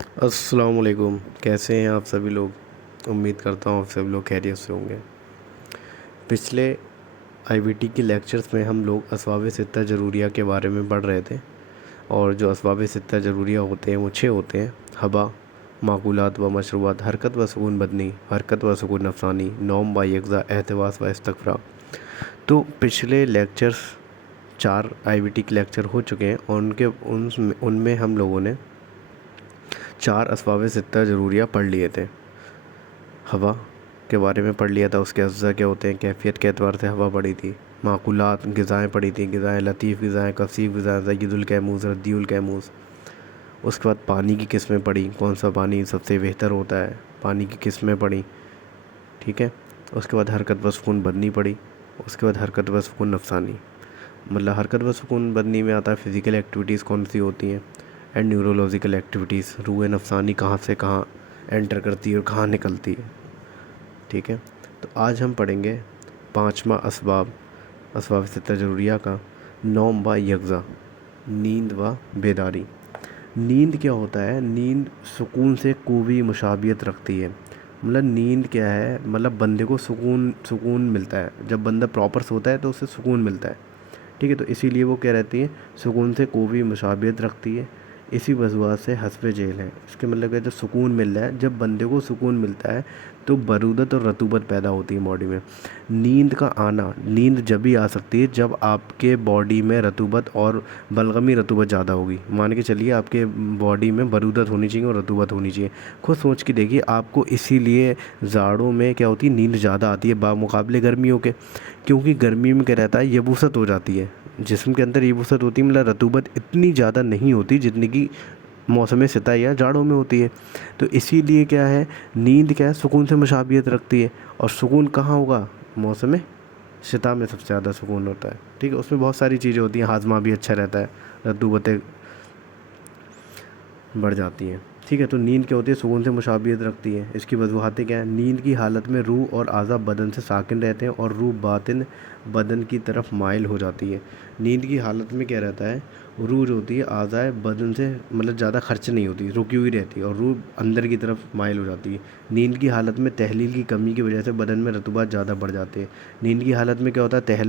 السلام علیکم، کیسے ہیں آپ سبھی لوگ؟ امید کرتا ہوں آپ سب لوگ خیریت سے ہوں گے۔ پچھلے آئی بی ٹی کے لیکچرز میں ہم لوگ اسباب ستہ ضروریہ کے بارے میں پڑھ رہے تھے، اور جو اسباب ستہ ضروریہ ہوتے ہیں وہ 6 ہوتے ہیں: ہوا، معقولات و مشروبات، حرکت و سکون بدنی، حرکت و سکون نفسانی، نوم و یقظہ، احتواس و استغفار۔ تو پچھلے لیکچرز 4 آئی بی ٹی کے لیکچر ہو چکے ہیں، اور ان میں ہم لوگوں نے 4 اسباب ستہ ضروریہ پڑھ لیے تھے۔ ہوا کے بارے میں پڑھ لیا تھا، اس کے اجزاء کیا ہوتے ہیں، کیفیت کے اعتبار سے ہوا پڑھی تھی۔ معقولات، غذائیں پڑھی تھیں، غذائیں لطیف غذائیں، کثیف غذائیں، زید الکیموز، ردی الکیموز۔ اس کے بعد پانی کی قسمیں پڑھی، کون سا پانی سب سے بہتر ہوتا ہے، پانی کی قسمیں پڑھی، ٹھیک ہے۔ اس کے بعد حرکت و سکون بدنی پڑھی، اس کے بعد حرکت و سکون نفسانی۔ مطلب حرکت و سکون بدنی میں آتا ہے فزیکل ایکٹیویٹیز کون سی ہوتی ہیں، اینڈ نیورولوجیکل ایکٹیویٹیز، روح نفسانی کہاں سے کہاں انٹر کرتی ہے اور کہاں نکلتی ہے، ٹھیک ہے۔ تو آج ہم پڑھیں گے 5واں اسباب ستہ ضروریہ کا: نوم و یقظہ، نیند و بیداری۔ نیند کیا ہوتا ہے؟ نیند سکون سے قوی مشابہت رکھتی ہے۔ مطلب نیند کیا ہے؟ مطلب بندے کو سکون ملتا ہے، جب بندہ پراپر سوتا ہے تو اسے سکون ملتا ہے، ٹھیک ہے۔ تو اسی لیے وہ کیا رہتی ہے، سکون سے قوی مشابہت رکھتی ہے، اسی وجوہات سے حسب ذیل ہے۔ اس کے مطلب ہے جب سکون مل رہا ہے، جب بندے کو سکون ملتا ہے تو برودت اور رطوبت پیدا ہوتی ہے باڈی میں۔ نیند کا آنا، نیند جب ہی آ سکتی ہے جب آپ کے باڈی میں رطوبت اور بلغمی رطوبت زیادہ ہوگی۔ مان کے چلیے آپ کے باڈی میں برودت ہونی چاہیے اور رطوبت ہونی چاہیے۔ خود سوچ کے دیکھیے، آپ کو اسی لیے جاڑوں میں کیا ہوتی ہے، نیند زیادہ آتی ہے بمقابلے گرمیوں کے، کیونکہ گرمی میں کیا رہتا ہے، یبوست ہو جاتی ہے جسم کے اندر، یبوست ہوتی ہے، مطلب رطوبت اتنی زیادہ نہیں ہوتی جتنی کہ موسم سطح یا جاڑوں میں ہوتی ہے۔ تو اسی لیے کیا ہے، نیند کیا ہے، سکون سے مشابہت رکھتی ہے، اور سکون کہاں ہوگا؟ موسم شتاء میں سب سے زیادہ سکون ہوتا ہے، ٹھیک ہے۔ اس میں بہت ساری چیزیں ہوتی ہیں، ہاضمہ بھی اچھا رہتا ہے، رطوبتیں بڑھ جاتی ہیں، ٹھیک ہے۔ تو نیند کیا ہوتی ہے، سکون سے مشابہت رکھتی ہے۔ اس کی وجوہاتیں کیا ہیں؟ نیند کی حالت میں روح اور اعضاء بدن سے ساکن رہتے ہیں، اور روح باطن بدن کی طرف مائل ہو جاتی ہے۔ نیند کی حالت میں کیا رہتا ہے، روح جو ہوتی ہے اعضاء بدن سے مطلب زیادہ خرچ نہیں ہوتی، رکی ہوئی رہتی ہے، اور روح اندر کی طرف مائل ہو جاتی ہے۔ نیند کی حالت میں تحلیل کی کمی کی وجہ سے بدن میں رطوبات زیادہ بڑھ جاتے ہیں۔ نیند کی حالت میں کیا ہوتا ہے،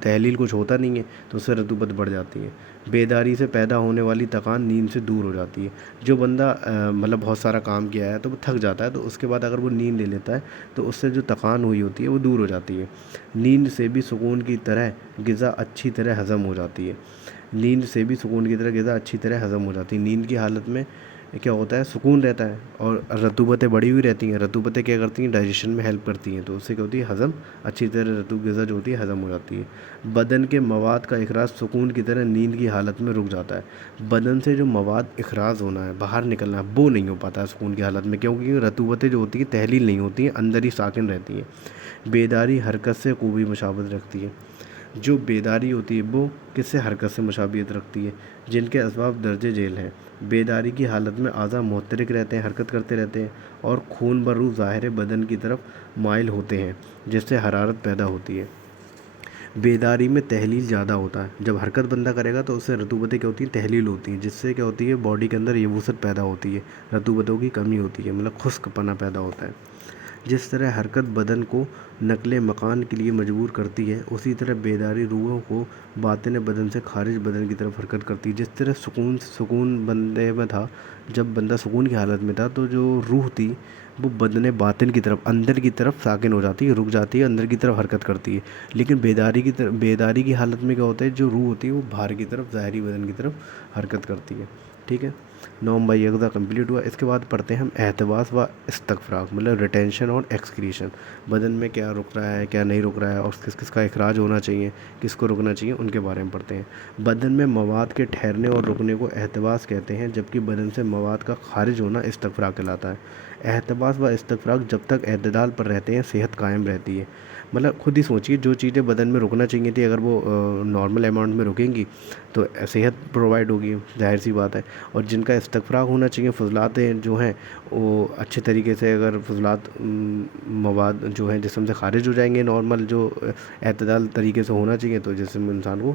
تحلیل کچھ ہوتا نہیں ہے تو اس سے رطوبت بڑھ جاتی ہے۔ بیداری سے پیدا ہونے والی تکان نیند سے دور ہو جاتی ہے۔ جو بندہ مطلب بہت سارا کام کیا ہے تو وہ تھک جاتا ہے، تو اس کے بعد اگر وہ نیند لے لیتا ہے تو اس سے جو تکان ہوئی ہوتی ہے وہ دور ہو جاتی ہے۔ نیند سے بھی سکون کی طرح غذا اچھی طرح ہضم ہو جاتی ہے۔ نیند سے بھی سکون کی طرح غذا اچھی طرح ہضم ہو جاتی ہے۔ نیند کی حالت میں کیا ہوتا ہے، سکون رہتا ہے، اور رطوبتیں بڑھی ہوئی رہتی ہیں۔ رطوبتیں کیا کرتی ہیں، ڈائجیشن میں ہیلپ کرتی ہیں، تو اس سے کیا ہوتی ہے، ہضم اچھی طرح رطوبت غذا جو ہوتی ہے ہضم ہو جاتی ہے۔ بدن کے مواد کا اخراج سکون کی طرح نیند کی حالت میں رک جاتا ہے۔ بدن سے جو مواد اخراج ہونا ہے، باہر نکلنا ہے، وہ نہیں ہو پاتا ہے سکون کی حالت میں، کیونکہ رطوبتیں جو ہوتی ہیں تحلیل نہیں ہوتی ہیں، اندر ہی ساکن رہتی ہیں۔ بیداری حرکت سے قوی مشابہت رکھتی ہے۔ جو بیداری ہوتی ہے وہ کس سے حرکت سے مشابہت رکھتی ہے؟ جن کے اسباب درج ذیل ہیں۔ بیداری کی حالت میں اعضاء محرک رہتے ہیں، حرکت کرتے رہتے ہیں، اور خون بروح ظاہر بدن کی طرف مائل ہوتے ہیں، جس سے حرارت پیدا ہوتی ہے۔ بیداری میں تحلیل زیادہ ہوتا ہے، جب حرکت بندہ کرے گا تو اس سے رطوبتیں کیا ہوتی ہیں، تحلیل ہوتی ہیں، جس سے کیا ہوتی ہے، باڈی کے اندر یبوست پیدا ہوتی ہے، رطوبتوں کی کمی ہوتی ہے، مطلب خشک پنا پیدا ہوتا ہے۔ جس طرح حرکت بدن کو نقل مکان کے لیے مجبور کرتی ہے، اسی طرح بیداری روح کو باطن بدن سے خارج بدن کی طرف حرکت کرتی ہے۔ جس طرح سکون بندے میں تھا، جب بندہ سکون کی حالت میں تھا تو جو روح تھی وہ بدن باطن کی طرف، اندر کی طرف ساکن ہو جاتی ہے، رک جاتی ہے، اندر کی طرف حرکت کرتی ہے۔ لیکن بیداری کی حالت میں کیا ہوتا ہے، جو روح ہوتی ہے وہ باہر کی طرف، ظاہری بدن کی طرف حرکت کرتی ہے، ٹھیک ہے۔ نوم و یقظہ کمپلیٹ ہوا۔ اس کے بعد پڑھتے ہیں ہم احتباس و استغفار، مطلب ریٹینشن اور ایکسکریشن۔ بدن میں کیا رک رہا ہے، کیا نہیں رک رہا ہے، اور کس کس کا اخراج ہونا چاہیے، کس کو رکنا چاہیے، ان کے بارے میں پڑھتے ہیں۔ بدن میں مواد کے ٹھہرنے اور رکنے کو احتباس کہتے ہیں، جبکہ بدن سے مواد کا خارج ہونا استغفار کہلاتا ہے۔ احتباس و استغفار جب تک اعتدال پر رہتے ہیں صحت قائم رہتی ہے۔ مطلب خود ہی سوچیے، جو چیزیں بدن میں رکنا چاہیے تھی اگر وہ نارمل اماؤنٹ میں رکیں گی تو صحت پرووائڈ ہوگی، ظاہر سی بات ہے۔ اور جن کا استغفار ہونا چاہیے، فضلات جو ہیں وہ اچھے طریقے سے، اگر فضلات مواد جو ہیں جسم سے خارج ہو جائیں گے، نارمل جو اعتدال طریقے سے ہونا چاہیے، تو جسم انسان کو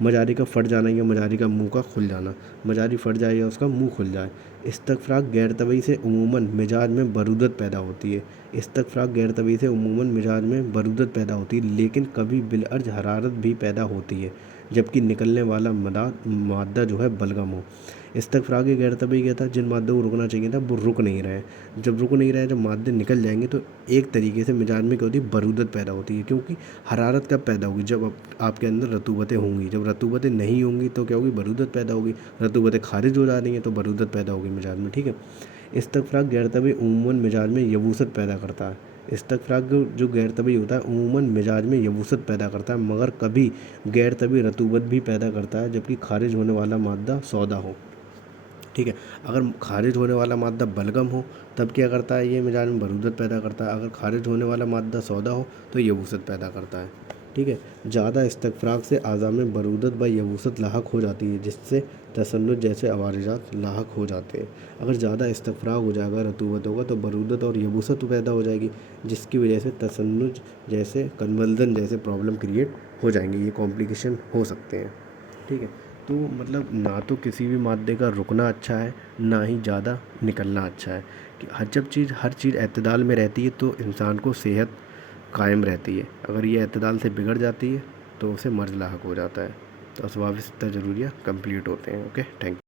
مجاری کا پھٹ جانا یا مجاری کا منہ کا کھل جانا، مجاری پھٹ جائے یا اس کا منہ کھل جائے۔ استفراغ غیر طبعی سے عموماً مزاج میں برودت پیدا ہوتی ہے۔ استفراغ غیر طبعی سے عموماً مزاج میں برودت پیدا ہوتی ہے، لیکن کبھی بالعرض حرارت بھی پیدا ہوتی ہے جبکہ نکلنے والا مادہ جو ہے بلغم ہو۔ استفراغ غیر طبعی کیا تھا، جن مادوں کو رکنا چاہیے تھا وہ رک نہیں رہے ہیں۔ جب رک نہیں رہے ہیں، جب مادے نکل جائیں گے تو ایک طریقے سے مزاج میں کیا ہوتی ہے، برودت پیدا ہوتی ہے۔ کیونکہ حرارت کب پیدا ہوگی، جب آپ کے اندر رطوبتیں ہوں گی، جب رطوبتیں نہیں ہوں گی تو کیا ہوگی، برودت پیدا ہوگی۔ رطوبتیں خارج ہو جا رہی ہیں تو برودت پیدا ہوگی مزاج میں، ٹھیک ہے۔ استفراغ غیر طبعی عموماً مزاج میں یبوست پیدا کرتا ہے۔ استفراغ جو غیر طبعی ہوتا ہے عموماً مزاج میں یبوست پیدا کرتا ہے، مگر کبھی غیر طبعی رطوبت بھی پیدا کرتا ہے جبکہ خارج ہونے والا مادہ سودا ہو، ٹھیک ہے۔ اگر خارج ہونے والا مادہ بلغم ہو تب کیا کرتا ہے، یہ مزاج میں برودت پیدا کرتا ہے۔ اگر خارج ہونے والا مادہ سودا ہو تو یبوست پیدا کرتا ہے، ٹھیک ہے۔ زیادہ استفراغ سے اعضاء میں برودت و یبوست لاحق ہو جاتی ہے، جس سے تسنج جیسے عوارضات لاحق ہو جاتے ہیں۔ اگر زیادہ استفراغ ہو جائے گا، رطوبت ہوگا تو برودت اور یبوست پیدا ہو جائے گی، جس کی وجہ سے تسنج جیسے کنولزن جیسے پرابلم کریٹ ہو جائیں گے، یہ کمپلیکیشن ہو سکتے ہیں، ٹھیک ہے۔ تو مطلب نہ تو کسی بھی مادے کا رکنا اچھا ہے، نہ ہی زیادہ نکلنا اچھا ہے، کہ ہر چیز اعتدال میں رہتی ہے تو انسان کو صحت قائم رہتی ہے۔ اگر یہ اعتدال سے بگڑ جاتی ہے تو اسے مرض لاحق ہو جاتا ہے۔ تو اسباب ستہ ضروریہ کمپلیٹ ہوتے ہیں۔ Okay, thank you.